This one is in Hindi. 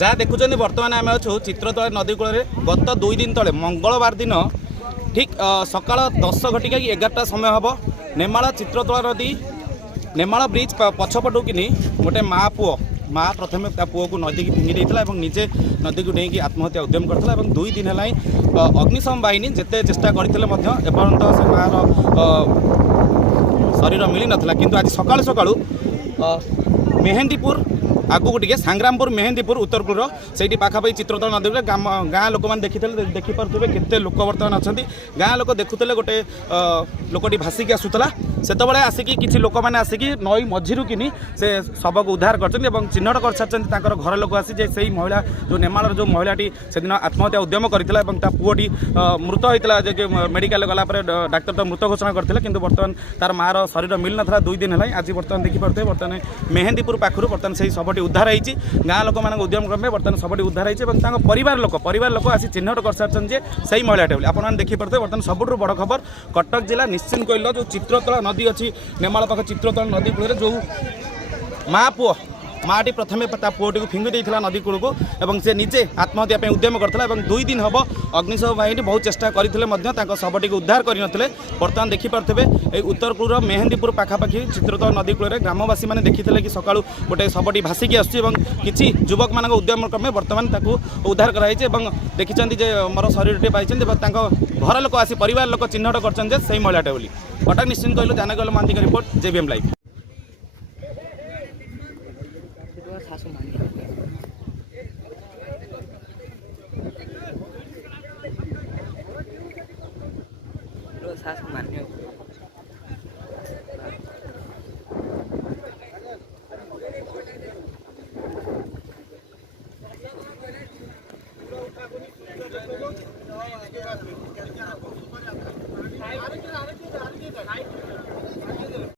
जहाँ देखुं बर्तमान आम अच्छु चित्रतला नदी कूल गत 2 दिन तले मंगलवार दिन ठीक सका 10:11 समय हम नेमाल चित्रतला नदी नेमाल ब्रिज पछपटू कि गोटे माँ पुओ माँ प्रथम पुओ को नदी की फिंगी देता और निजे नदी को नहीं आत्महत्या उद्यम करता और 2 दिन है अग्निशम बाहिनी जिते चेष्टा करते एपर्यंत से माँ शरीर मिल नाला किंतु आज सकाळु सकाळु मेहेंदीपुर आगू टे सांग्रामपुर मेहेंदीपुर उत्तरपुर से पाखापाखि चित्रतला नदी गाँ लोक मैंने देखिपे केते लोक बर्तमान अच्छा गाँ लोक देखुले गोटे लोकटी भासिकी आसूला से आसिकी किसी लोक मैंने आसिकी नई मझीरू कि से शव को उद्धार कर चिन्हट कर सारी घर लोक आसी से महिला जो नेमाल जो महिलाटी से दिन आत्महत्या उद्यम करता पुओटी मृत होता मेडिकल गलापर डाक्तर तो मृत घोषणा करते कि बर्तमान तार मार शरीर मिल नाला 2 दिन है आज बर्तमान देखिपे बर्तमान मेहेंदीपुर पाखु बर्तमान से शवटी उद्धार होती गाँ लोक मान उद्यम क्रमे बर्तमान सबटी उद्धार होती परिवार लोक आसी चिन्हट कर सारी से महिलाटे बोली आपने देखिपे बर्तमान सबुठ बड़ खबर कटक जिला निश्चिंत कहल जो चित्रतला नदी अच्छी नेमाल पाख चित्रतला नदी कूल जो माँ पुओ माटी प्रथमे पुओटी को फिंगी देता नदी कूल को से निजे आत्महत्या उद्यम करता 2 दिन हम अग्निशम बाहिनी बहुत चेष्टा करते शवटी को उद्धार करते बर्तमान देखिपे ये उत्तरपुर मेहेंदीपुर पाखापाखि चित्रतला नदी कूल ग्रामवासी मैंने देखी कि सका गोटे शवटी भासिकी आसी युवक मान उद्यम क्रमे बर्तमान उद्धार कराई देखी मोर शरीर पाई घर लोक आसी परिवार लोक चिन्हट कर महिलाटे बोली कटक निश्चिंत कहलु जानकल महांती का रिपोर्ट जेबीएम लाइव। सास